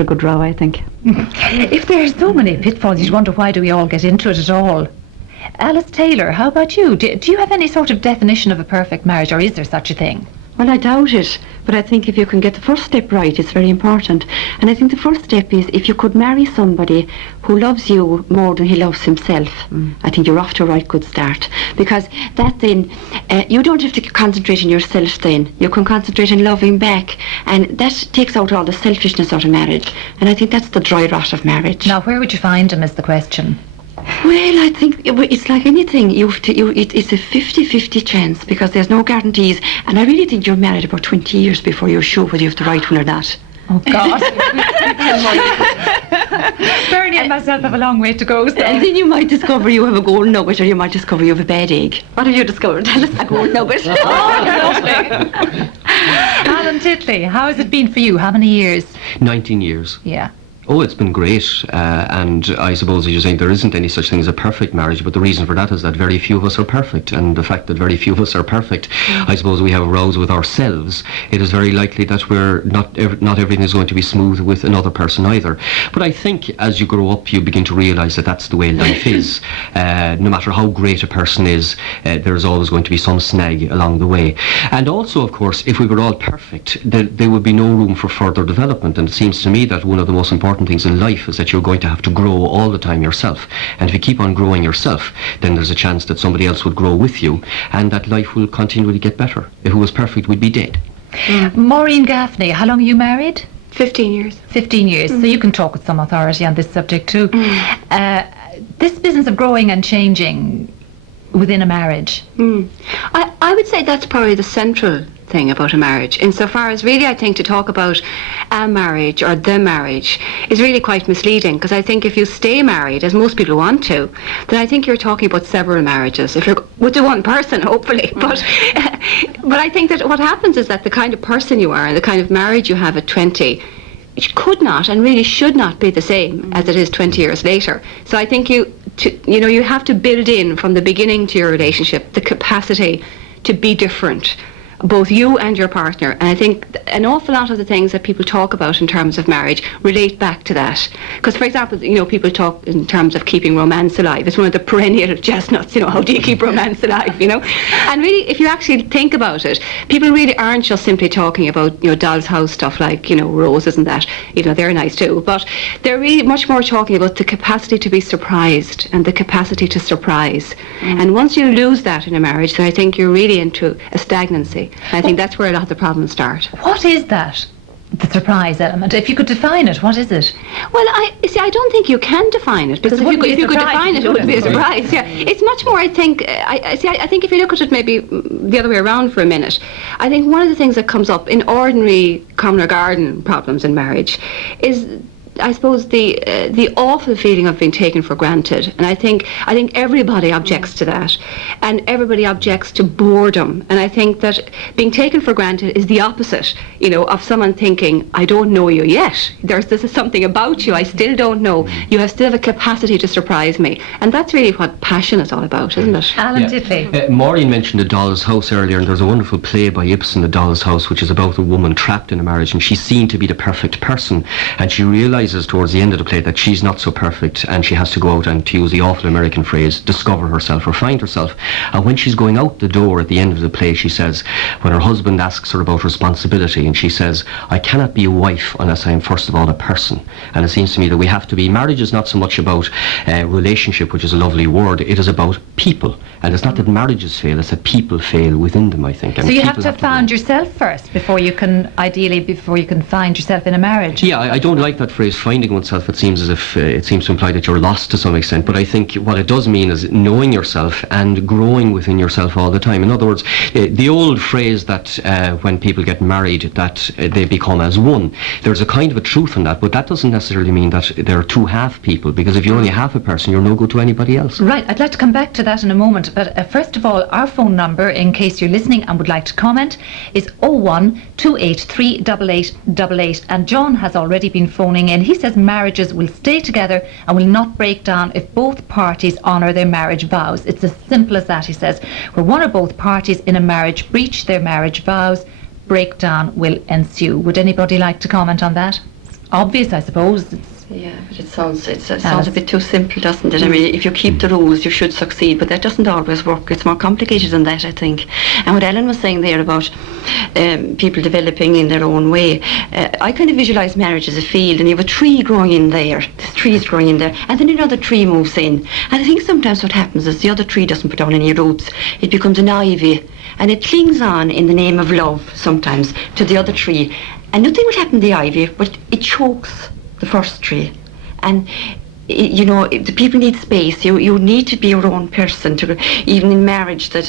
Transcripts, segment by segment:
a good row, I think. If there's so many pitfalls, you'd wonder why do we all get into it at all. Alice Taylor, how about you? Do you have any sort of definition of a perfect marriage, or is there such a thing? Well, I doubt it, but I think if you can get the first step right, it's very important. And I think the first step is if you could marry somebody who loves you more than he loves himself, I think you're off to a right good start. Because that then, you don't have to concentrate on yourself then. You can concentrate on loving back, and that takes out all the selfishness out of marriage. And I think that's the dry rot of marriage. Now, where would you find him is the question. Well, I think it's like anything. It's a 50-50 chance, because there's no guarantees. And I really think you're married about 20 years before you're sure whether you have the right one or not. Oh, God. Bernie and myself have a long way to go. So. And then you might discover you have a gold nugget, or you might discover you have a bad egg. What have you discovered? Tell us. A gold nugget. Oh, lovely. Alan Titley, how has it been for you? How many years? 19 years. Yeah. Oh, it's been great, and I suppose, as you're saying, there isn't any such thing as a perfect marriage, but the reason for that is that very few of us are perfect, and the fact that very few of us are perfect, I suppose we have rows with ourselves. It is very likely that we're not everything is going to be smooth with another person either. But I think as you grow up, you begin to realise that that's the way life is. No matter how great a person is, there's always going to be some snag along the way. And also, of course, if we were all perfect, there would be no room for further development, and it seems to me that one of the most important things in life is that you're going to have to grow all the time yourself, and if you keep on growing yourself, then there's a chance that somebody else would grow with you, and that life will continually get better. If it was perfect, we'd be dead. Maureen Gaffney, how long are you married? 15 years. 15 years, so you can talk with some authority on this subject too. This business of growing and changing within a marriage. I would say that's probably the central thing about a marriage, insofar as really I think to talk about a marriage or the marriage is really quite misleading, because I think if you stay married, as most people want to, then I think you're talking about several marriages, if you're with the one person, hopefully. But I think that what happens is that the kind of person you are and the kind of marriage you have at 20 could not and really should not be the same as it is 20 years later. So I think you have to build in from the beginning to your relationship the capacity to be different, both you and your partner. And I think an awful lot of the things that people talk about in terms of marriage relate back to that. Because, for example, people talk in terms of keeping romance alive. It's one of the perennial chestnuts, how do you keep romance alive, And really, if you actually think about it, people really aren't just simply talking about, doll's house stuff like, roses and that, even though they're nice too. But they're really much more talking about the capacity to be surprised and the capacity to surprise. And once you lose that in a marriage, then I think you're really into a stagnancy. I think that's where a lot of the problems start. What is that? The surprise element. If you could define it, what is it? Well, I don't think you can define it, because if you could define it, it would be a surprise. Yeah, it's much more. I think. I think if you look at it maybe the other way around for a minute, I think one of the things that comes up in ordinary common or garden problems in marriage is, I suppose, the awful feeling of being taken for granted. And I think everybody objects to that, and everybody objects to boredom. And I think that being taken for granted is the opposite, of someone thinking, I don't know you yet. This is something about you I still don't know. You still have a capacity to surprise me. And that's really what passion is all about, isn't it? Alan Titley. Maureen mentioned The Doll's House earlier, and there's a wonderful play by Ibsen, The Doll's House, which is about a woman trapped in a marriage, and she's seen to be the perfect person, and she realizes towards the end of the play that she's not so perfect, and she has to go out and, to use the awful American phrase, discover herself or find herself. And when she's going out the door at the end of the play, she says, when her husband asks her about responsibility, and she says, I cannot be a wife unless I am first of all a person. And it seems to me that we have to be. Marriage is not so much about relationship, which is a lovely word. It is about people, and it's not that marriages fail, it's that people fail within them, I think. And so you have to have found yourself first before you can find yourself in a marriage. Yeah, I don't like that phrase, finding oneself. It seems as if it seems to imply that you're lost to some extent, but I think what it does mean is knowing yourself and growing within yourself all the time. In other words, the old phrase that when people get married that they become as one, there's a kind of a truth in that, but that doesn't necessarily mean that there are two half people, because if you're only half a person, you're no good to anybody else. Right, I'd like to come back to that in a moment, but first of all, our phone number, in case you're listening and would like to comment, is 01283 8888, and John has already been phoning in. He says marriages will stay together and will not break down if both parties honour their marriage vows. It's as simple as that, he says. Where one or both parties in a marriage breach their marriage vows, breakdown will ensue. Would anybody like to comment on that? obvious, I suppose. Yeah, but it sounds a bit too simple, doesn't it? I mean, if you keep the rules, you should succeed, but that doesn't always work. It's more complicated than that, I think. And what Ellen was saying there about people developing in their own way, I kind of visualise marriage as a field, and you have a tree growing in there. This tree is growing in there, and then another tree moves in. And I think sometimes what happens is the other tree doesn't put down any roots. It becomes an ivy, and it clings on in the name of love sometimes to the other tree. And nothing will happen to the ivy, but it chokes the first tree. And you know, the people need space. You need to be your own person, to even in marriage, that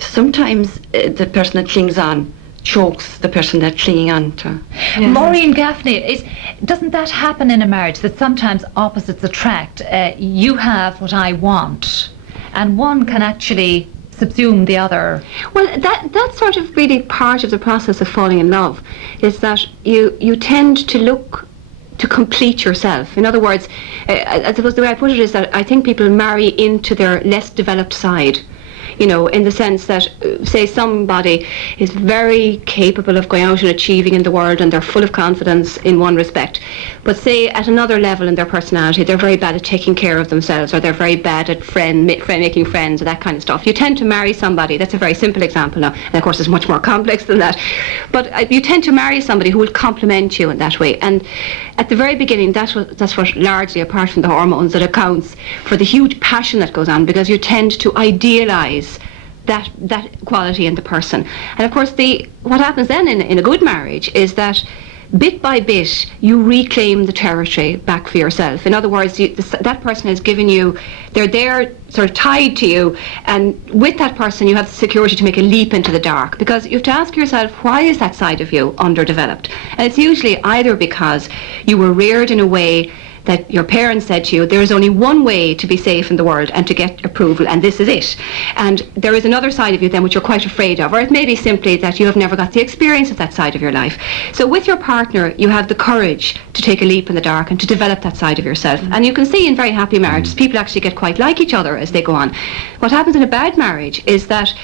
sometimes the person that clings on chokes the person they're clinging on to. Yeah. Maureen Gaffney, doesn't that happen in a marriage, that sometimes opposites attract? You have what I want, and one can actually subsume the other. Well, that's sort of really part of the process of falling in love, is that you tend to look to complete yourself. In other words, I suppose the way I put it is that I think people marry into their less developed side. You know, in the sense that, say, somebody is very capable of going out and achieving in the world, and they're full of confidence in one respect, but say at another level in their personality, they're very bad at taking care of themselves, or they're very bad at making friends, or that kind of stuff. You tend to marry somebody, that's a very simple example now, and of course it's much more complex than that, but you tend to marry somebody who will complement you in that way. And at the very beginning, that's what largely, apart from the hormones, that accounts for the huge passion that goes on, because you tend to idealise that quality in the person. And of course, what happens then in a good marriage is that bit by bit you reclaim the territory back for yourself. In other words, that person has given you, they're there sort of tied to you, and with that person you have the security to make a leap into the dark, because you have to ask yourself, why is that side of you underdeveloped? And it's usually either because you were reared in a way that your parents said to you, there is only one way to be safe in the world and to get approval, and this is it. And there is another side of you then which you're quite afraid of, or it may be simply that you have never got the experience of that side of your life. So with your partner, you have the courage to take a leap in the dark and to develop that side of yourself. And you can see in very happy marriages, people actually get quite like each other as they go on. What happens in a bad marriage is that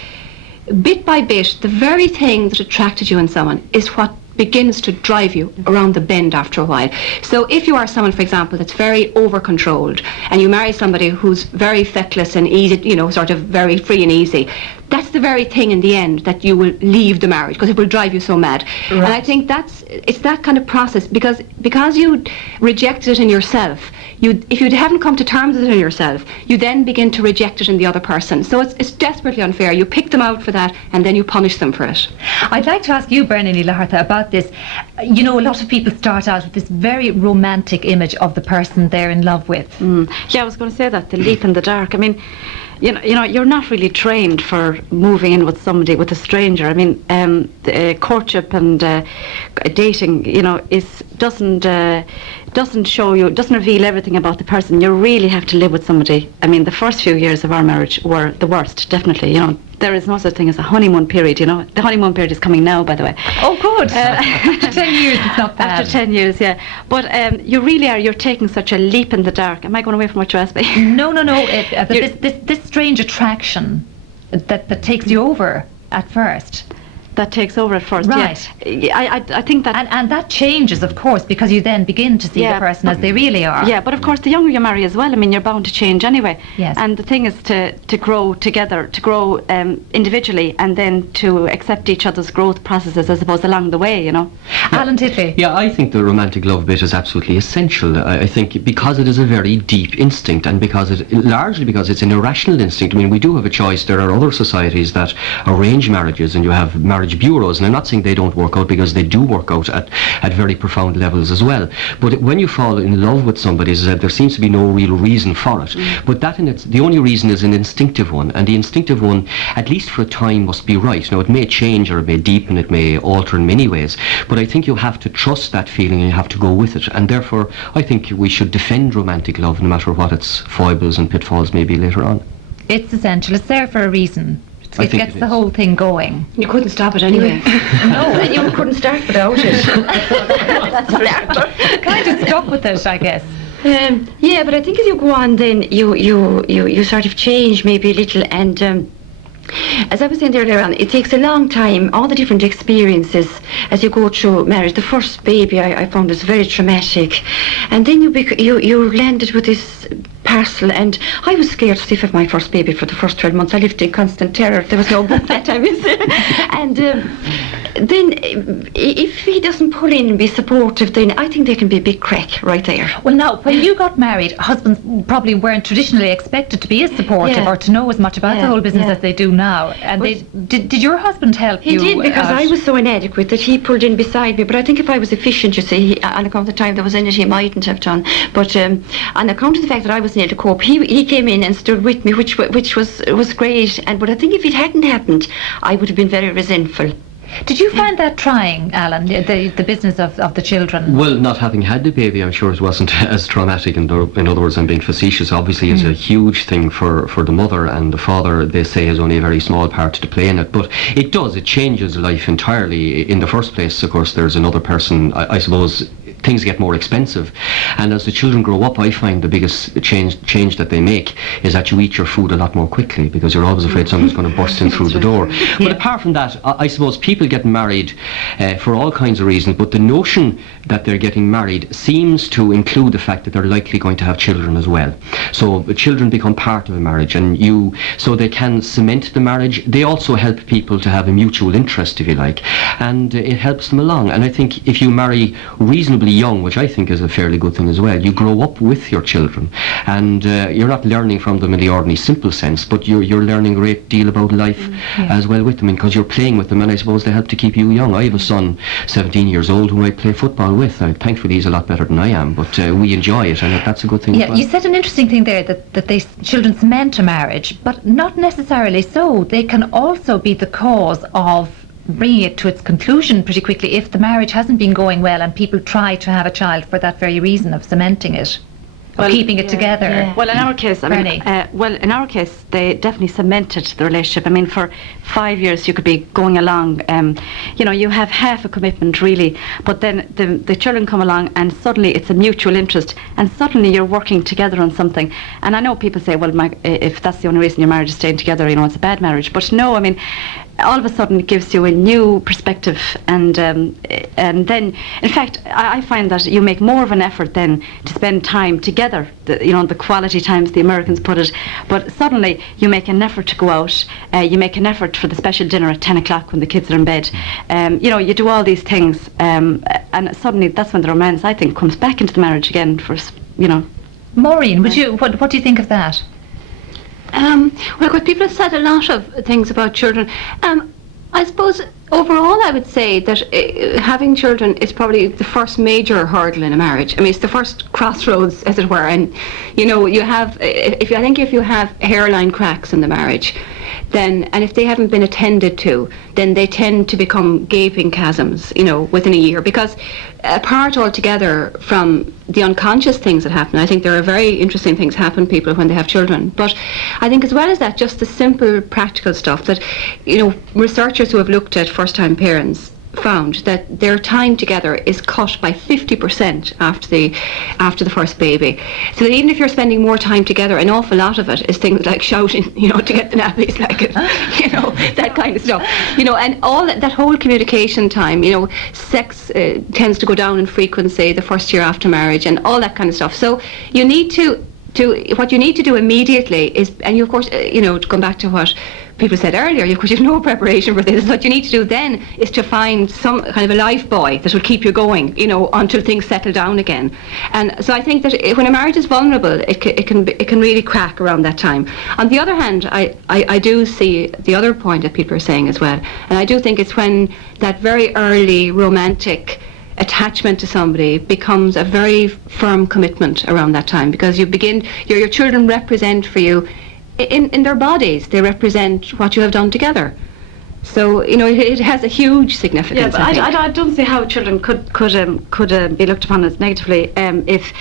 bit by bit, the very thing that attracted you in someone is what begins to drive you around the bend after a while. So if you are someone, for example, that's very over-controlled, and you marry somebody who's very feckless and easy, you know, sort of very free and easy, that's the very thing in the end that you will leave the marriage, because it will drive you so mad. Right. And I think it's that kind of process, because you rejected it in yourself, if you haven't come to terms with it in yourself, you then begin to reject it in the other person. So it's desperately unfair. You pick them out for that, and then you punish them for it. I'd like to ask you, Bernie Lahartha, about this. You know, a lot of people start out with this very romantic image of the person they're in love with. Yeah, I was going to say that, the leap in the dark. I mean, you know, you're not really trained for moving in with somebody, with a stranger. I mean, the courtship and dating, you know, doesn't show you, doesn't reveal everything about the person. You really have to live with somebody. I mean, the first few years of our marriage were the worst, definitely. You know, there is no such thing as a honeymoon period. You know, the honeymoon period is coming now, by the way. Oh, good. After 10 years, it's not bad. After 10 years, yeah. But you really are. You're taking such a leap in the dark. Am I going away from what you asked me? No. This strange attraction that takes you over at first. That takes over at first, right? Yeah. I think that, and that changes, of course, because you then begin to see the person as they really are. Yeah, but of course, the younger you marry as well, I mean, you're bound to change anyway. Yes. And the thing is to grow together, to grow individually, and then to accept each other's growth processes, I suppose, along the way. You know. Alan Titley. Yeah, I think the romantic love bit is absolutely essential. I think because it is a very deep instinct, and largely because it's an irrational instinct. I mean, we do have a choice. There are other societies that arrange marriages, and you have marriage bureaus, and I'm not saying they don't work out, because they do work out at very profound levels as well. But when you fall in love with somebody, there seems to be no real reason for it. But the only reason is an instinctive one, and the instinctive one, at least for a time, must be right. Now, it may change, or it may deepen, it may alter in many ways, but I think you have to trust that feeling, and you have to go with it. And therefore, I think we should defend romantic love, no matter what its foibles and pitfalls may be later on. It's essential. It's there for a reason. It gets the whole thing going. You couldn't stop it anyway. No, and you couldn't start without it. Kind of stuck with it, I guess. Yeah, but I think as you go on, then you sort of change maybe a little, and As I was saying earlier on, it takes a long time, all the different experiences as you go through marriage. The first baby I found was very traumatic, and then you landed with this parcel, and I was scared stiff of my first baby for the first 12 months. I lived in constant terror. There was no book that time, and then if he doesn't pull in and be supportive, then I think there can be a big crack right there. Well, now, when you got married, husbands probably weren't traditionally expected to be as supportive or to know as much about the whole business as they do now. And did your husband help you? He did, because I was so inadequate that he pulled in beside me. But I think if I was efficient, you see, on account of the time that was in it, he mightn't have done. But on account of the fact that I wasn't able to cope, he came in and stood with me, which was great. But I think if it hadn't happened, I would have been very resentful. Did you find that trying, Alan, the business of the children? Well, not having had the baby, I'm sure it wasn't as traumatic. In other words, I'm being facetious. Obviously, it's a huge thing for the mother, and the father, they say, has only a very small part to play in it. But it changes life entirely. In the first place, of course, there's another person. I suppose things get more expensive, and as the children grow up, I find the biggest change that they make is that you eat your food a lot more quickly, because you're always afraid someone's going to burst in through the door. But apart from that, I suppose people get married for all kinds of reasons, but the notion that they're getting married seems to include the fact that they're likely going to have children as well. So the children become part of a marriage, and so they can cement the marriage. They also help people to have a mutual interest, if you like, and it helps them along. And I think if you marry reasonably young, which I think is a fairly good thing as well, you grow up with your children, and you're not learning from them in the ordinary simple sense, but you're learning a great deal about life as well with them, because you're playing with them, and I suppose they help to keep you young. I have a son, 17 years old, who I play football with. Thankfully he's a lot better than I am, but we enjoy it, and that's a good thing. Yeah, you said an interesting thing there, that children cement a marriage, but not necessarily so. They can also be the cause of bringing it to its conclusion pretty quickly if the marriage hasn't been going well and people try to have a child for that very reason of cementing it, of keeping it together. Yeah. Well, in our case, in our case, they definitely cemented the relationship. I mean, for 5 years you could be going along, you have half a commitment really, but then the children come along and suddenly it's a mutual interest, and suddenly you're working together on something. And I know people say, well, if that's the only reason your marriage is staying together, it's a bad marriage. But no, I mean, all of a sudden it gives you a new perspective, and then, in fact, I find that you make more of an effort then to spend time together, the quality times the Americans put it, but suddenly you make an effort to go out, you make an effort for the special dinner at 10 o'clock when the kids are in bed, you do all these things, and suddenly that's when the romance, I think, comes back into the marriage again Maureen, what do you think of that? Well, people have said a lot of things about children. I suppose overall I would say that having children is probably the first major hurdle in a marriage. I mean, it's the first crossroads, as it were. And you have, if you have hairline cracks in the marriage, then, and if they haven't been attended to, then they tend to become gaping chasms, within a year, because apart altogether from the unconscious things that happen, I think there are very interesting things happen to people when they have children. But I think as well as that, just the simple practical stuff that, researchers who have looked at first-time parents found that their time together is cut by 50% after the first baby. So that even if you're spending more time together, an awful lot of it is things like shouting, to get the nappies, that kind of stuff. And all that whole communication time, sex tends to go down in frequency the first year after marriage, and all that kind of stuff. So you need to what you need to do immediately is, and you, of course, to come back to what people said earlier, of course you have no preparation for this. What you need to do then is to find some kind of a life buoy that will keep you going, until things settle down again. And so I think that when a marriage is vulnerable, it can really crack around that time. On the other hand, I do see the other point that people are saying as well, and I do think it's when that very early romantic attachment to somebody becomes a very firm commitment around that time, because your children represent for you in their bodies, they represent what you have done together. So it has a huge significance. Yeah, but I don't see how children could be looked upon as negatively. If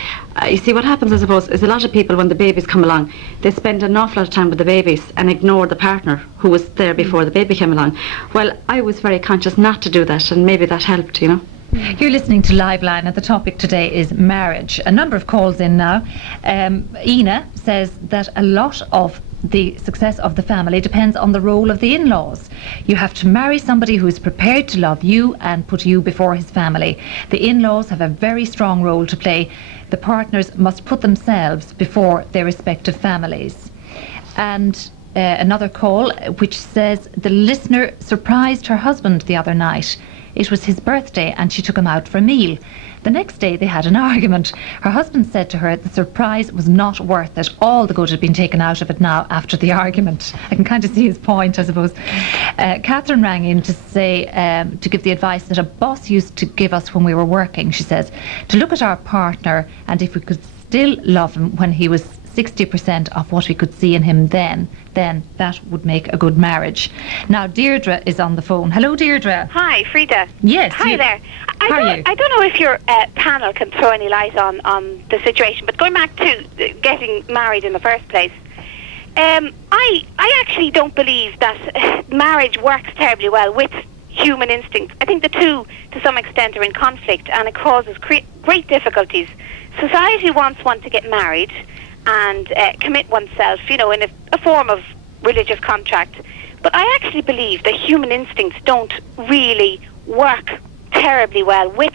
you see, what happens, I suppose, is a lot of people, when the babies come along, they spend an awful lot of time with the babies and ignore the partner who was there before the baby came along. Well, I was very conscious not to do that, and maybe that helped. You're listening to Liveline, and the topic today is marriage. A number of calls in now. Ina says that a lot of the success of the family depends on the role of the in-laws. You have to marry somebody who is prepared to love you and put you before his family. The in-laws have a very strong role to play. The partners must put themselves before their respective families. And another call which says the listener surprised her husband the other night. It was his birthday and she took him out for a meal. The next day they had an argument. Her husband said to her the surprise was not worth it. All the good had been taken out of it now after the argument. I can kind of see his point, I suppose. Catherine rang in to say, to give the advice that a boss used to give us when we were working. She says, to look at our partner and if we could still love him when he was 60% of what we could see in him then that would make a good marriage. Now Deirdre is on the phone. Hello Deirdre. Hi, Freda. Yes. Hi there. I don't know if your panel can throw any light on the situation, but going back to getting married in the first place, I actually don't believe that marriage works terribly well with human instinct. I think the two, to some extent, are in conflict, and it causes great difficulties. Society wants one to get married and commit oneself, in a form of religious contract. But I actually believe that human instincts don't really work terribly well with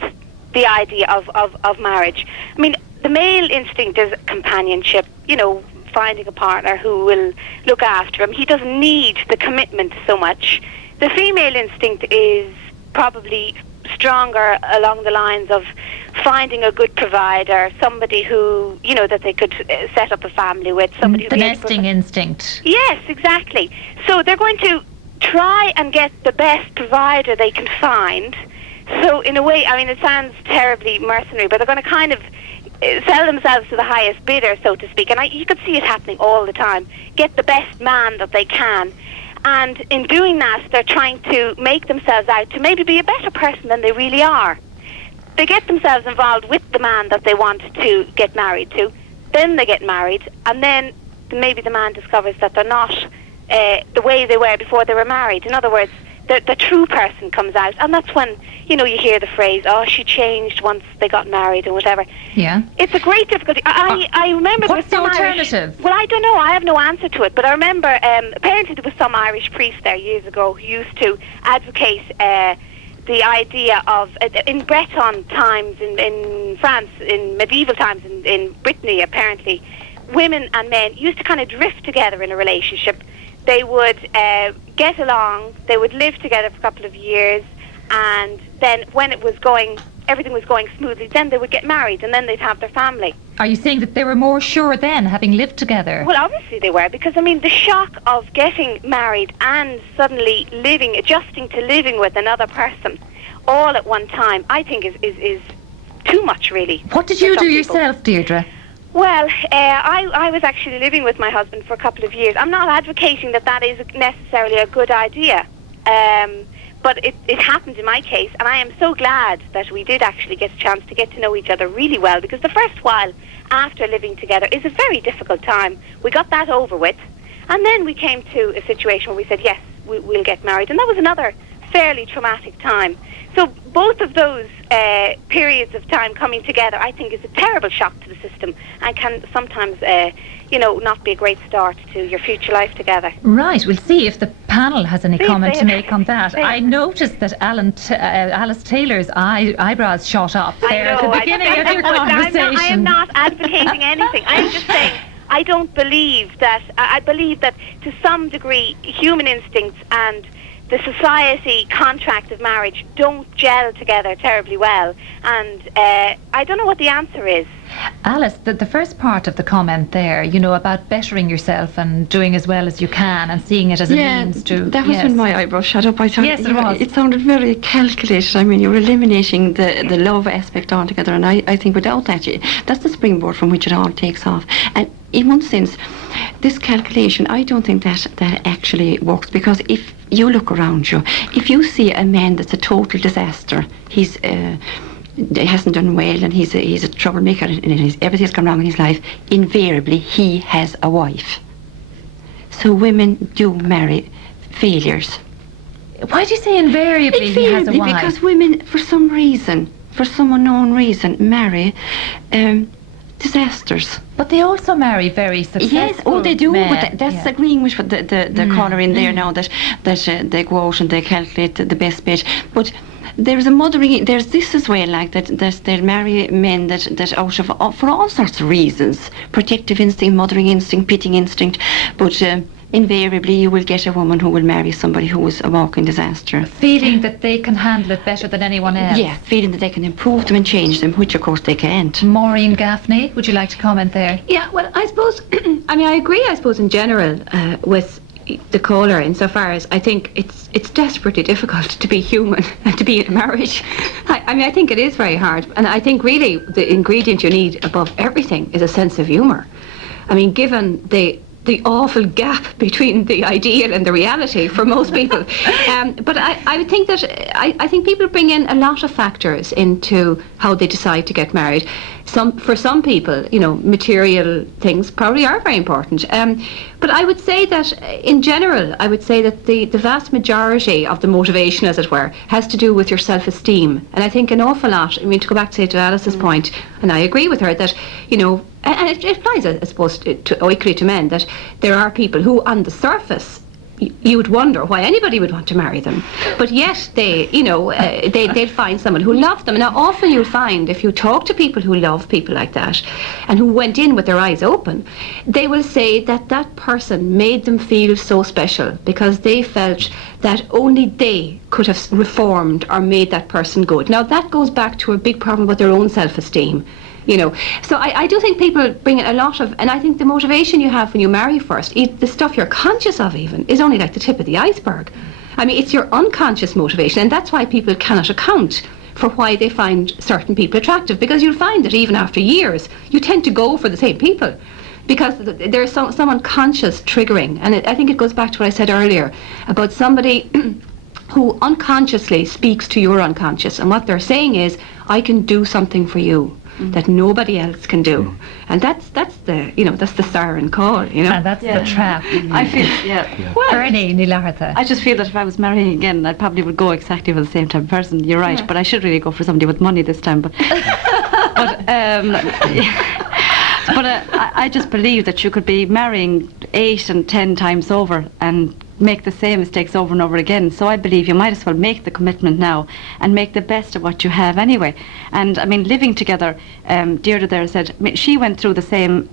the idea of marriage. I mean, the male instinct is companionship, finding a partner who will look after him. He doesn't need the commitment so much. The female instinct is probably stronger along the lines of finding a good provider, somebody who, that they could set up a family with. Somebody the nesting instinct. Yes, exactly. So they're going to try and get the best provider they can find. So in a way, I mean, it sounds terribly mercenary, but they're going to kind of sell themselves to the highest bidder, so to speak. And you could see it happening all the time. Get the best man that they can. And in doing that, they're trying to make themselves out to maybe be a better person than they really are. They get themselves involved with the man that they want to get married to. Then they get married, and then maybe the man discovers that they're not the way they were before they were married. In other words, the true person comes out, and that's when, you hear the phrase, oh, she changed once they got married and whatever. Yeah. It's a great difficulty. I remember... What's the alternative? Well, I don't know. I have no answer to it, but I remember apparently there was some Irish priest there years ago who used to advocate the idea of, in Breton times, in France, in medieval times, in Brittany apparently, women and men used to kind of drift together in a relationship. They would get along, they would live together for a couple of years, and then when everything was going smoothly, then they would get married, and then they'd have their family. Are you saying that they were more sure then, having lived together? Well, obviously they were, because, I mean, the shock of getting married and suddenly adjusting to living with another person all at one time, I think is too much, really. What did you do yourself, Deirdre? Well, I was actually living with my husband for a couple of years. I'm not advocating that is necessarily a good idea, but it happened in my case, and I am so glad that we did actually get a chance to get to know each other really well, because the first while after living together is a very difficult time. We got that over with, and then we came to a situation where we said, yes, we'll get married, and that was another fairly traumatic time. So both of those periods of time coming together, I think, is a terrible shock to the system, and can sometimes, not be a great start to your future life together. Right, we'll see if the panel has any comment to make on that. I noticed that Alice Taylor's eyebrows shot up there at the beginning of your conversation. I am not advocating anything. I am just saying, I don't believe that. I believe that to some degree, human instincts and the society contract of marriage don't gel together terribly well, and I don't know what the answer is. Alice, the first part of the comment there, about bettering yourself and doing as well as you can and seeing it as a means to... that was when my eyebrows shut up. I thought, yes, it was. It sounded very calculated. I mean, you're eliminating the love aspect altogether, and I think without that, that's the springboard from which it all takes off. And in one sense, this calculation, I don't think that actually works, because if you look around you, if you see a man that's a total disaster, he hasn't done well, and he's a troublemaker, and everything's gone wrong in his life, invariably he has a wife. So women do marry failures. Why do you say invariably he has a wife? Because women, for some unknown reason, marry disasters. But they also marry very successful Yes, oh, they do. men. But that's agreeing with what the caller in there now, that they go out and they calculate the best bet. But there's a mothering. There's this as well, like that they'll marry men that out of for all sorts of reasons, protective instinct, mothering instinct, pitting instinct, but. Invariably, you will get a woman who will marry somebody who is a walking disaster. Feeling that they can handle it better than anyone else. Yeah, feeling that they can improve them and change them, which of course they can't. Maureen Gaffney, would you like to comment there? Yeah, well, I suppose, I agree, in general with the caller, insofar as I think it's desperately difficult to be human and to be in a marriage. I think it is very hard. And I think really the ingredient you need above everything is a sense of humour. Given the awful gap between the ideal and the reality for most people. But I would think that I think people bring in a lot of factors into how they decide to get married. For some people, material things probably are very important. But I would say that in general, the vast majority of the motivation, as it were, has to do with your self-esteem. And I think an awful lot, to go back to Alice's point, and I agree with her that, and it applies, I suppose, equally to men, that there are people who, on the surface, you would wonder why anybody would want to marry them, but yet they'll find someone who loves them. Now, often you'll find, if you talk to people who love people like that, and who went in with their eyes open, they will say that that person made them feel so special because they felt that only they could have reformed or made that person good. Now, that goes back to a big problem with their own self-esteem. So I do think people bring in a lot of, and I think the motivation you have when you marry first, the stuff you're conscious of even, is only like the tip of the iceberg. It's your unconscious motivation, and that's why people cannot account for why they find certain people attractive, because you'll find that even after years, you tend to go for the same people, because there's some unconscious triggering. And I think it goes back to what I said earlier about somebody who unconsciously speaks to your unconscious, and what they're saying is, I can do something for you that nobody else can do, and that's the siren call, and that's the trap. I feel, Well, Bernie Nilartha. I just feel that if I was marrying again, I probably would go exactly with the same type of person. You're right, but I should really go for somebody with money this time. But I just believe that you could be marrying 8 and 10 times over and make the same mistakes over and over again. So I believe you might as well make the commitment now and make the best of what you have anyway. And living together, Deirdre there said she went through the same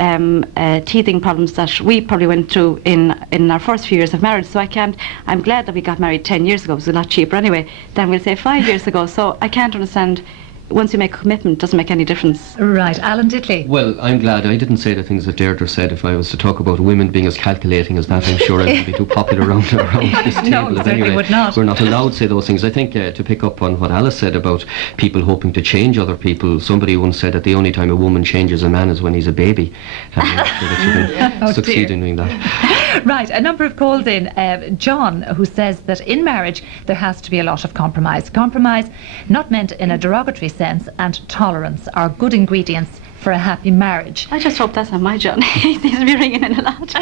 teething problems that we probably went through in our first few years of marriage. So I'm glad that we got married 10 years ago. It was a lot cheaper anyway than we'll say 5 years ago. So I can't understand. Once you make a commitment, it doesn't make any difference. Right, Alan Titley. Well, I'm glad I didn't say the things that Deirdre said. If I was to talk about women being as calculating as that, I'm sure I would be too popular around this table. No, certainly would not. We're not allowed to say those things. I think to pick up on what Alice said about people hoping to change other people, somebody once said that the only time a woman changes a man is when he's a baby. I'm not sure that you can succeed in doing that. Right, a number have called in. John, who says that in marriage there has to be a lot of compromise. Compromise, not meant in a derogatory sense, and tolerance are good ingredients for a happy marriage. I just hope that's not my John. He seems to be ringing in a lot.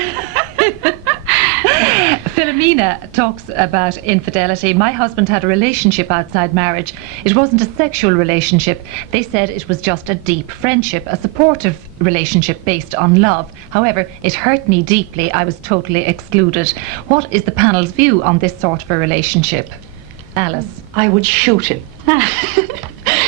Philomena talks about infidelity. My husband had a relationship outside marriage. It wasn't a sexual relationship. They said it was just a deep friendship, a supportive relationship based on love. However, it hurt me deeply. I was totally excluded. What is the panel's view on this sort of a relationship? Alice. I would shoot him.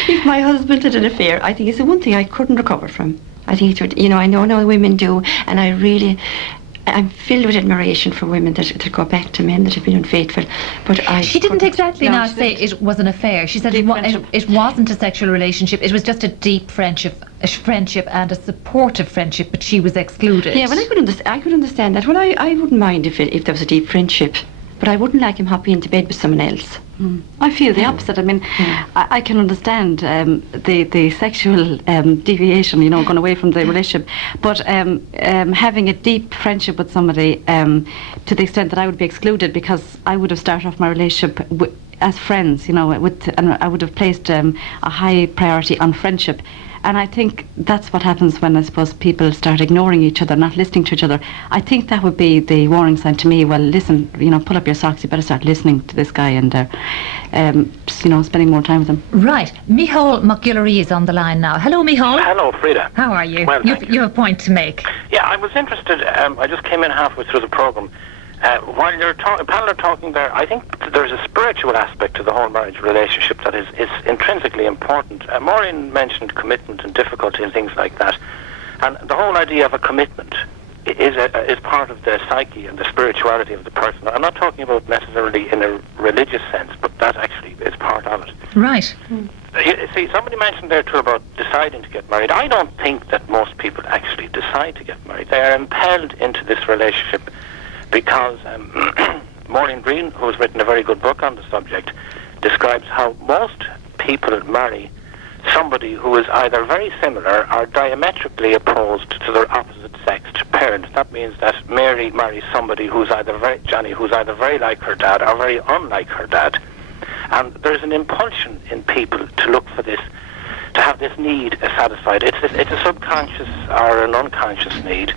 If my husband had an affair, I think it's the one thing I couldn't recover from. I think I know women do, and I'm filled with admiration for women that go back to men that have been unfaithful. But she didn't exactly say it was an affair. She said it wasn't a sexual relationship. It was just a deep friendship and a supportive friendship, but she was excluded. Yeah, well, I could understand that. Well, I wouldn't mind if there was a deep friendship, but I wouldn't like him hopping into bed with someone else. I feel the opposite. I can understand the sexual deviation, going away from the relationship, but having a deep friendship with somebody to the extent that I would be excluded because I would have started off my relationship as friends, and I would have placed a high priority on friendship. And I think that's what happens when, I suppose, people start ignoring each other, not listening to each other. I think that would be the warning sign to me. Well, listen, pull up your socks. You better start listening to this guy and, spending more time with him. Right. Micheough McGeough is on the line now. Hello, Micheough. Hello, Freda. How are you? Well, You have a point to make. Yeah, I was interested. I just came in halfway through the programme. While your panel are talking there, I think there's a spiritual aspect to the whole marriage relationship that is intrinsically important. Maureen mentioned commitment and difficulty and things like that. And the whole idea of a commitment is part of the psyche and the spirituality of the person. I'm not talking about necessarily in a religious sense, but that actually is part of it. Right. You see, somebody mentioned there too about deciding to get married. I don't think that most people actually decide to get married. They are impelled into this relationship because Maureen Green, who has written a very good book on the subject, describes how most people marry somebody who is either very similar or diametrically opposed to their opposite-sexed parents. That means that Mary marries somebody who's either very like her dad or very unlike her dad. And there's an impulsion in people to look for this, to have this need satisfied. It's a subconscious or an unconscious need.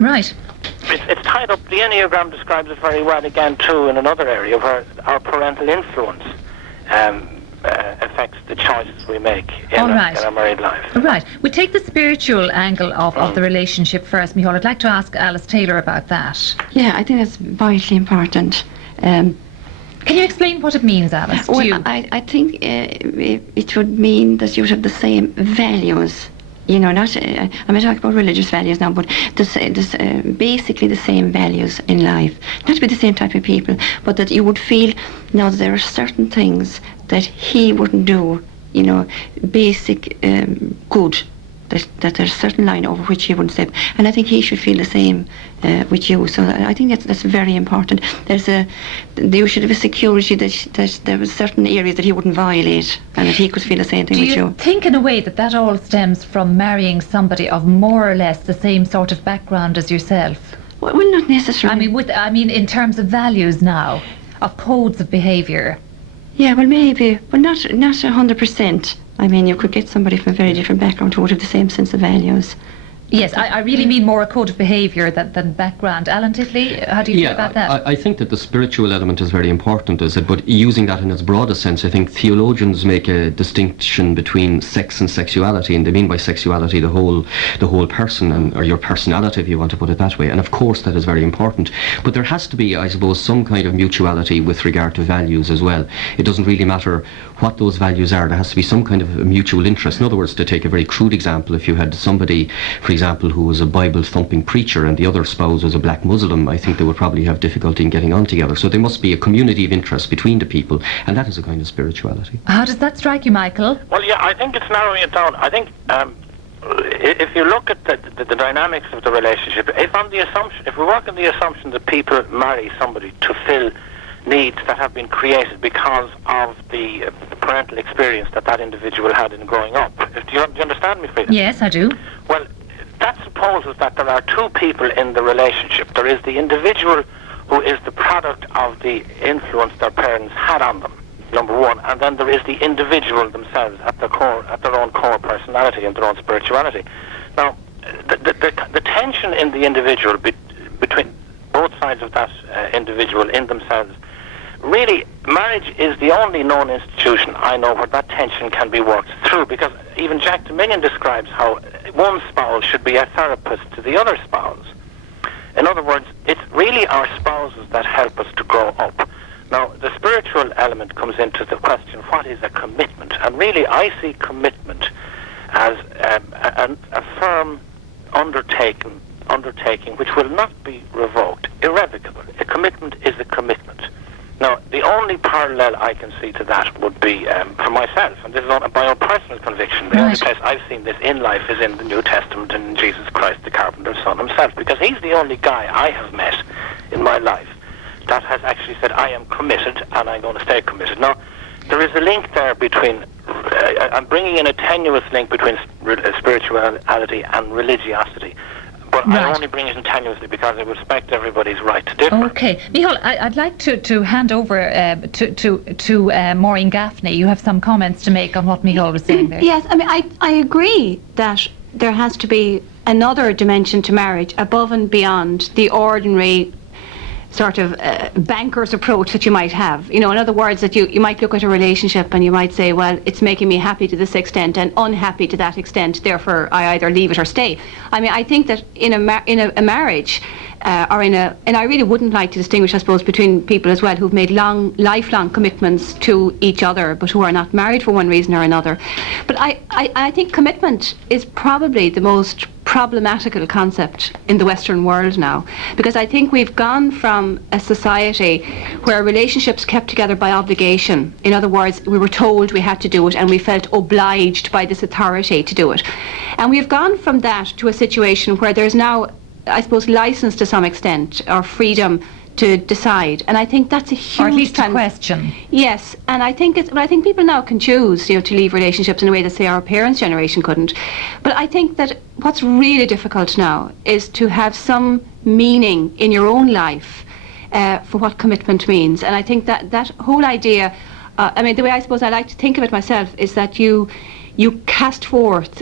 Right. It's tied up. The Enneagram describes it very well again too in another area where our parental influence affects the choices we make in our married life. Right. We take the spiritual angle of the relationship first, Micheough. I'd like to ask Alice Taylor about that. Yeah, I think that's vitally important. Can you explain what it means, Alice, to you? I think it would mean that you would have the same values. I'm not talking about religious values now, but basically the same values in life. Not to be the same type of people, but that you would feel now that there are certain things that he wouldn't do, basic good, that there's a certain line over which he wouldn't step. And I think he should feel the same with you. So I think that's very important. You should have a security that there were certain areas that he wouldn't violate, and that he could feel the same thing with you. Do you think in a way that all stems from marrying somebody of more or less the same sort of background as yourself? Well, not necessarily. I mean in terms of values now, of codes of behaviour. Yeah, well, maybe, but not 100%. I mean, you could get somebody from a very different background who would have the same sense of values. Yes, I really mean more a code of behaviour than background. Alan Titley, how do you feel about that? I think that the spiritual element is very important, but using that in its broadest sense, I think theologians make a distinction between sex and sexuality, and they mean by sexuality the whole person, or your personality, if you want to put it that way. And of course that is very important. But there has to be, I suppose, some kind of mutuality with regard to values as well. It doesn't really matter what those values are. There has to be some kind of mutual interest. In other words, to take a very crude example, if you had somebody, for example, who was a Bible-thumping preacher and the other spouse was a black Muslim, I think they would probably have difficulty in getting on together. So there must be a community of interest between the people, and that is a kind of spirituality. How does that strike you, Michael? Well, yeah, I think it's narrowing it down. I think if you look at the dynamics of the relationship, if we work on the assumption that people marry somebody to fill needs that have been created because of the parental experience that individual had in growing up. Do you understand me, Freda? Yes, I do. Well, that supposes that there are two people in the relationship. There is the individual who is the product of the influence their parents had on them, number one, and then there is the individual themselves at their own core personality and their own spirituality. Now, the tension in the individual between both sides of that individual in themselves, really, marriage is the only known institution I know where that tension can be worked through, because even Jack Dominion describes how one spouse should be a therapist to the other spouse. In other words, it's really our spouses that help us to grow up. Now, the spiritual element comes into the question, what is a commitment? And really, I see commitment as a firm undertaking which will not be revoked, irrevocable. A commitment is a commitment. Now, the only parallel I can see to that would be, for myself, and this is my own personal conviction, the only place I've seen this in life is in the New Testament and in Jesus Christ, the carpenter's son himself, because he's the only guy I have met in my life that has actually said, I am committed and I'm going to stay committed. Now, there is a link there between, I'm bringing in a tenuous link between spirituality and religiosity, but I only bring it in tenuously because I respect everybody's right to differ. Okay. Micheál, I'd like to hand over to Maureen Gaffney. You have some comments to make on what Micheál was saying there. Yes, I mean, I agree that there has to be another dimension to marriage above and beyond the ordinary sort of banker's approach that you might have. You know, in other words, that you might look at a relationship and you might say, well, it's making me happy to this extent and unhappy to that extent, therefore I either leave it or stay. I mean, I think that in a marriage, and I really wouldn't like to distinguish, I suppose, between people as well who've made lifelong commitments to each other but who are not married for one reason or another. But I think commitment is probably the most problematical concept in the Western world now, because I think we've gone from a society where relationships kept together by obligation. In other words, we were told we had to do it and we felt obliged by this authority to do it. And we've gone from that to a situation where there's now, I suppose, license to some extent, or freedom to decide, and I think that's a huge, or at least a question. Yes, and I think people now can choose, you know, to leave relationships in a way that, say, our parents' generation couldn't. But I think that what's really difficult now is to have some meaning in your own life for what commitment means. And I think that whole idea, I mean, the way I suppose I like to think of it myself is that you cast forth,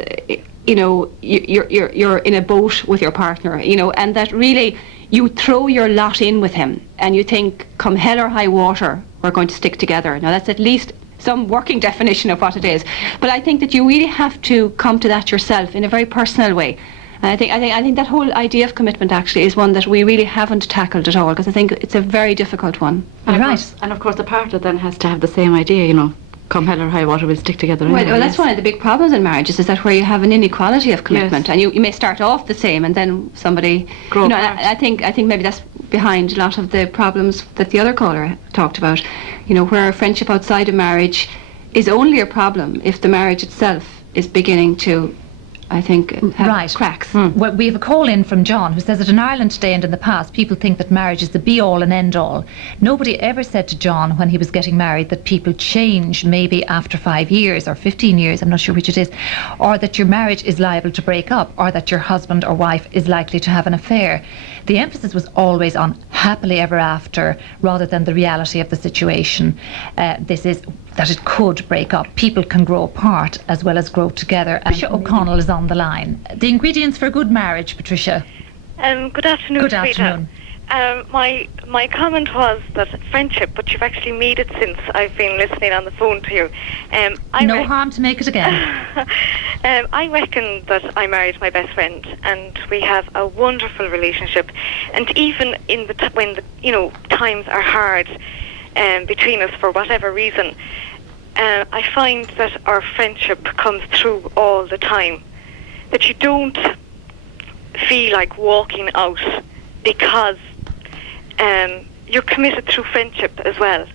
you know, you're in a boat with your partner, you know, and that really you throw your lot in with him and you think, come hell or high water, we're going to stick together. Now that's at least some working definition of what it is. But I think that you really have to come to that yourself in a very personal way. And I think that whole idea of commitment actually is one that we really haven't tackled at all, because I think it's a very difficult one. And of course the partner then has to have the same idea, you know. Come hell or high water, we'll stick together. Anyway. Well, that's one of the big problems in marriages, is that where you have an inequality of commitment, and you may start off the same, and then somebody, you know, I think maybe that's behind a lot of the problems that the other caller talked about. You know, where a friendship outside of marriage is only a problem if the marriage itself is beginning to, I think, have cracks. Well, we have a call in from John who says that in Ireland today and in the past, people think that marriage is the be-all and end-all. Nobody ever said to John when he was getting married that people change maybe after 5 years or 15 years, I'm not sure which it is, or that your marriage is liable to break up, or that your husband or wife is likely to have an affair. The emphasis was always on happily ever after rather than the reality of the situation. This is that it could break up. People can grow apart as well as grow together. Patricia O'Connell is on the line. The ingredients for a good marriage, Patricia. Good afternoon. Good afternoon. My comment was that friendship, but you've actually made it since I've been listening on the phone to you. No harm to make it again. I reckon that I married my best friend, and we have a wonderful relationship. And even in when the times are hard between us for whatever reason, I find that our friendship comes through all the time. That you don't feel like walking out because you're committed through friendship as well.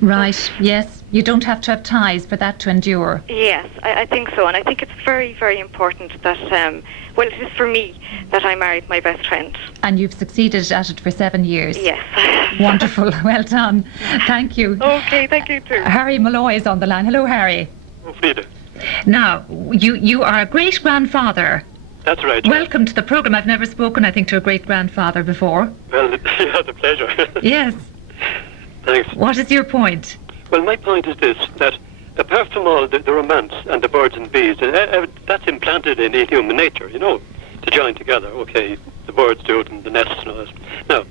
Right, yes. You don't have to have ties for that to endure. Yes, I think so. And I think it's very, very important that, well, it is for me that I married my best friend. And you've succeeded at it for 7 years. Yes. Wonderful. Well done. Thank you. Okay, thank you too. Harry Malloy is on the line. Hello, Harry. Oh, Freda. Now, you are a great-grandfather. That's right. Welcome to the programme. I've never spoken, I think, to a great-grandfather before. Well, you had the pleasure. Yes. Thanks. What is your point? Well, my point is this, that apart from all the romance and the birds and bees, that's implanted in human nature, you know, to join together. Okay, the birds do it and the nests and all that. Now,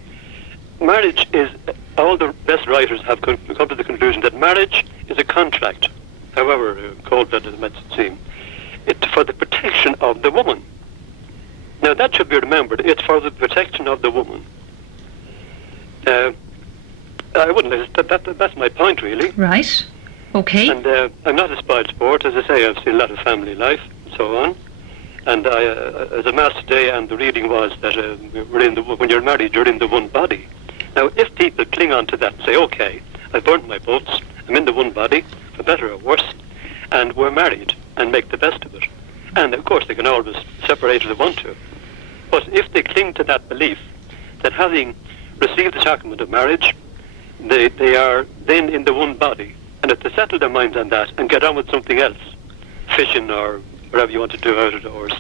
marriage is, all the best writers have come to the conclusion that marriage is a contract, however cold-blooded it might seem. It's for the protection of the woman. Now, that should be remembered. It's for the protection of the woman. I wouldn't. That's my point, really. Right. Okay. And I'm not a spoiled sport. As I say, I've seen a lot of family life and so on. And I, as a mass today, and the reading was that when you're married, you're in the one body. Now, if people cling on to that and say, okay, I've burnt my boats, I'm in the one body, for better or worse, and we're married, and make the best of it. And, of course, they can always separate if they want to. But if they cling to that belief that having received the sacrament of marriage, they are then in the one body, and if they settle their minds on that and get on with something else, fishing or whatever you want to do out of doors,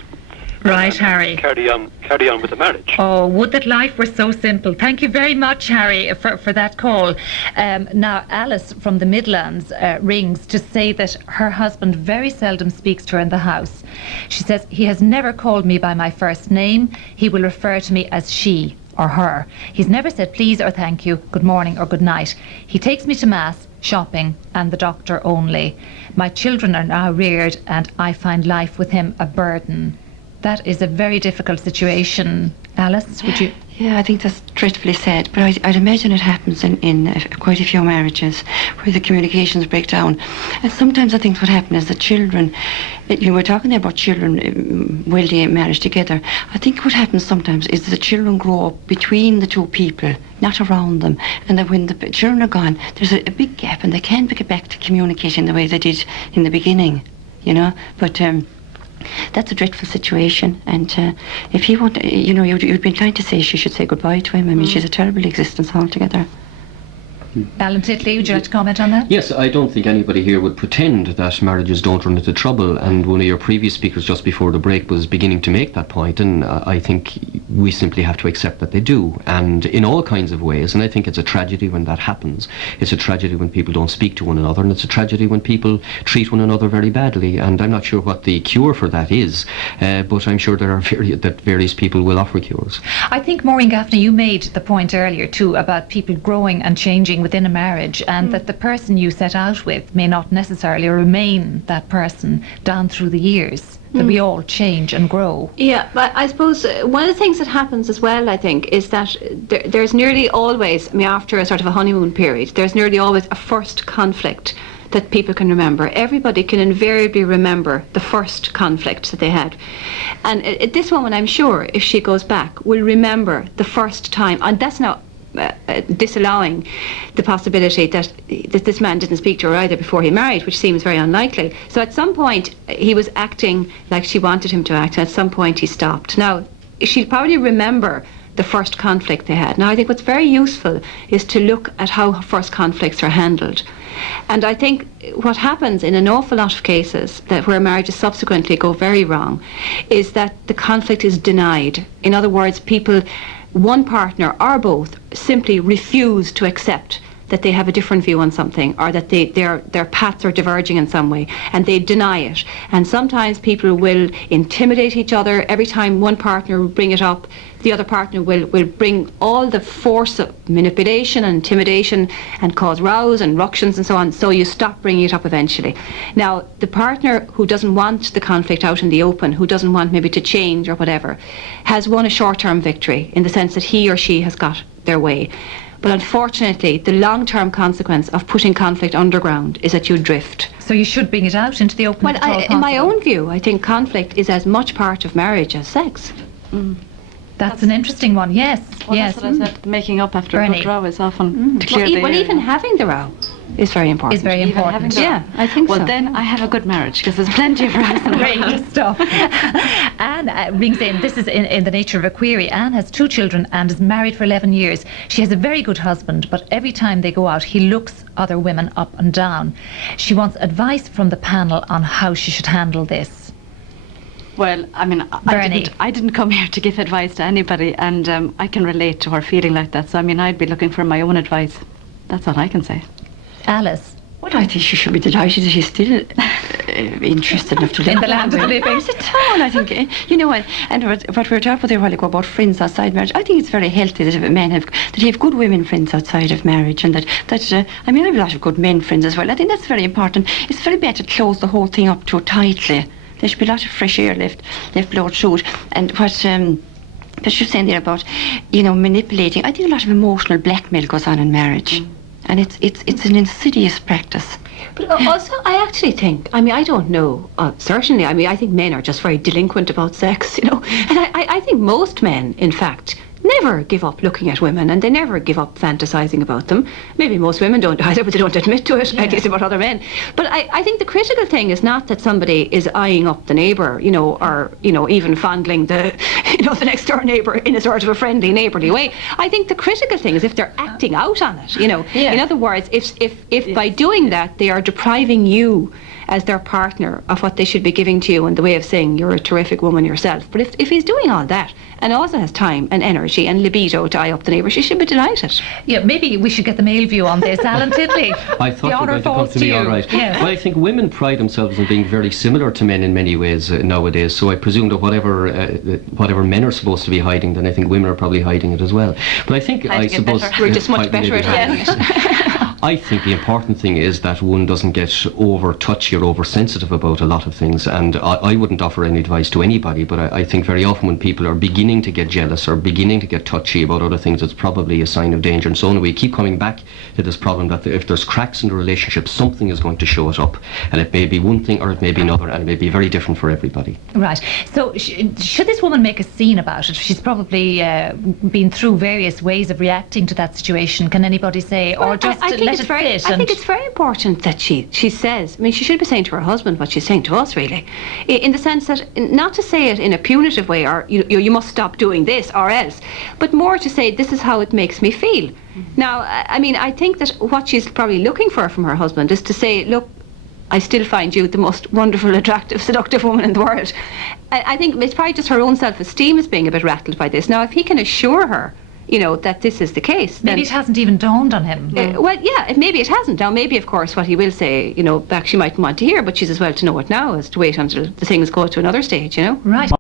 Right, Harry. Carry on with the marriage. Oh, would that life were so simple. Thank you very much, Harry, for that call. Now, Alice from the Midlands rings to say that her husband very seldom speaks to her in the house. She says, he has never called me by my first name. He will refer to me as she or her. He's never said please or thank you, good morning or good night. He takes me to mass, shopping and the doctor only. My children are now reared and I find life with him a burden. That is a very difficult situation. Alice, would you? Yeah, I think that's dreadfully sad, but I'd imagine it happens in quite a few marriages where the communications break down. And sometimes I think what happens is the children, we're talking there about children wealthy marriage together. I think what happens sometimes is the children grow up between the two people, not around them. And that when the children are gone, there's a big gap and they can't get back to communicating the way they did in the beginning, But that's a dreadful situation, and if he won't, you'd be inclined to say she should say goodbye to him. I mean, she's a terrible existence altogether. Alan Titley, would you like to comment on that? Yes, I don't think anybody here would pretend that marriages don't run into trouble, and one of your previous speakers just before the break was beginning to make that point, and I think we simply have to accept that they do, and in all kinds of ways, and I think it's a tragedy when that happens. It's a tragedy when people don't speak to one another, and it's a tragedy when people treat one another very badly, and I'm not sure what the cure for that is, but I'm sure there are various people will offer cures. I think, Maureen Gaffney, you made the point earlier too about people growing and changing within a marriage, and that the person you set out with may not necessarily remain that person down through the years. That we all change and grow. Yeah, but I suppose one of the things that happens as well, I think, is that there's nearly always, after a sort of a honeymoon period, there's nearly always a first conflict that people can remember. Everybody can invariably remember the first conflict that they had. And this woman, I'm sure, if she goes back, will remember the first time, and that's not disallowing the possibility that this man didn't speak to her either before he married, which seems very unlikely. So at some point he was acting like she wanted him to act, and at some point he stopped. Now, she'll probably remember the first conflict they had. Now, I think what's very useful is to look at how first conflicts are handled. And I think what happens in an awful lot of cases where marriages subsequently go very wrong is that the conflict is denied. In other words, one partner or both simply refuse to accept that they have a different view on something, or that their paths are diverging in some way, and they deny it. And sometimes people will intimidate each other. Every time one partner will bring it up, the other partner will bring all the force of manipulation and intimidation and cause rows and ructions and so on, so you stop bringing it up eventually. Now, the partner who doesn't want the conflict out in the open, who doesn't want maybe to change or whatever, has won a short-term victory in the sense that he or she has got their way. But unfortunately, the long-term consequence of putting conflict underground is that you drift. So you should bring it out into the open. Well, in my own view, I think conflict is as much part of marriage as sex. That's an interesting one, yes. Well, yes. That's what I said. Making up after a good row is often to clear the air. Well, even having the row is very important. Is very important. Yeah, I think so. Well, then I have a good marriage, because there's plenty of rows in the Great stuff. Anne rings in. This is in the nature of a query. Anne has 2 children and is married for 11 years. She has a very good husband, but every time they go out, he looks other women up and down. She wants advice from the panel on how she should handle this. Well, I didn't come here to give advice to anybody, and I can relate to her feeling like that. So, I'd be looking for my own advice. That's all I can say. Alice? Well, I think she should be delighted that she's still interested enough to live in the land of the living. It's a town, I think. And what we were talking about there a while ago about friends outside marriage, I think it's very healthy that men have good women friends outside of marriage, and that I have a lot of good men friends as well. I think that's very important. It's very bad to close the whole thing up too tightly. There should be a lot of fresh air left blowed through it. And what she was saying there about, manipulating, I think a lot of emotional blackmail goes on in marriage. And it's an insidious practice. But also, I actually think, I don't know, certainly, I think men are just very delinquent about sex, And I think most men, in fact, never give up looking at women, and they never give up fantasizing about them. Maybe most women don't either, but they don't admit to it, at least about other men. But I think the critical thing is not that somebody is eyeing up the neighbour, or even fondling the the next door neighbour in a sort of a friendly, neighbourly way. I think the critical thing is if they're acting out on it, In other words, if by doing that they are depriving you as their partner of what they should be giving to you in the way of saying you're a terrific woman yourself. But if he's doing all that and also has time and energy and libido to eye up the neighbours, she should be delighted. Yeah, maybe we should get the male view on this. Alan Titley. I thought you were going to come to me, all right. Yes. Well, I think women pride themselves in being very similar to men in many ways nowadays, so I presume that whatever men are supposed to be hiding, then I think women are probably hiding it as well. But I think, I suppose... We're just much better at hiding it. I think the important thing is that one doesn't get over touchy or oversensitive about a lot of things, and I wouldn't offer any advice to anybody, but I think very often when people are beginning to get jealous or beginning to get touchy about other things, it's probably a sign of danger. And so on, we keep coming back to this problem that if there's cracks in the relationship, something is going to show it up, and it may be one thing or it may be another, and it may be very different for everybody. Right. So should this woman make a scene about it? She's probably been through various ways of reacting to that situation. Can anybody say, or just let it sit? I think it's very important that she says, I mean, she should be saying to her husband what she's saying to us, really, in the sense that, not to say it in a punitive way, or you must stop doing this or else, but more to say, this is how it makes me feel. Now, I mean, I think that what she's probably looking for from her husband is to say, look, I still find you the most wonderful, attractive, seductive woman in the world. I think it's probably just her own self-esteem is being a bit rattled by this. Now, if he can assure her, that this is the case. Maybe it hasn't even dawned on him. Well, yeah, maybe it hasn't. Now, maybe, of course, what he will say, back she mightn't want to hear, but she's as well to know it now as to wait until the things go to another stage, Right.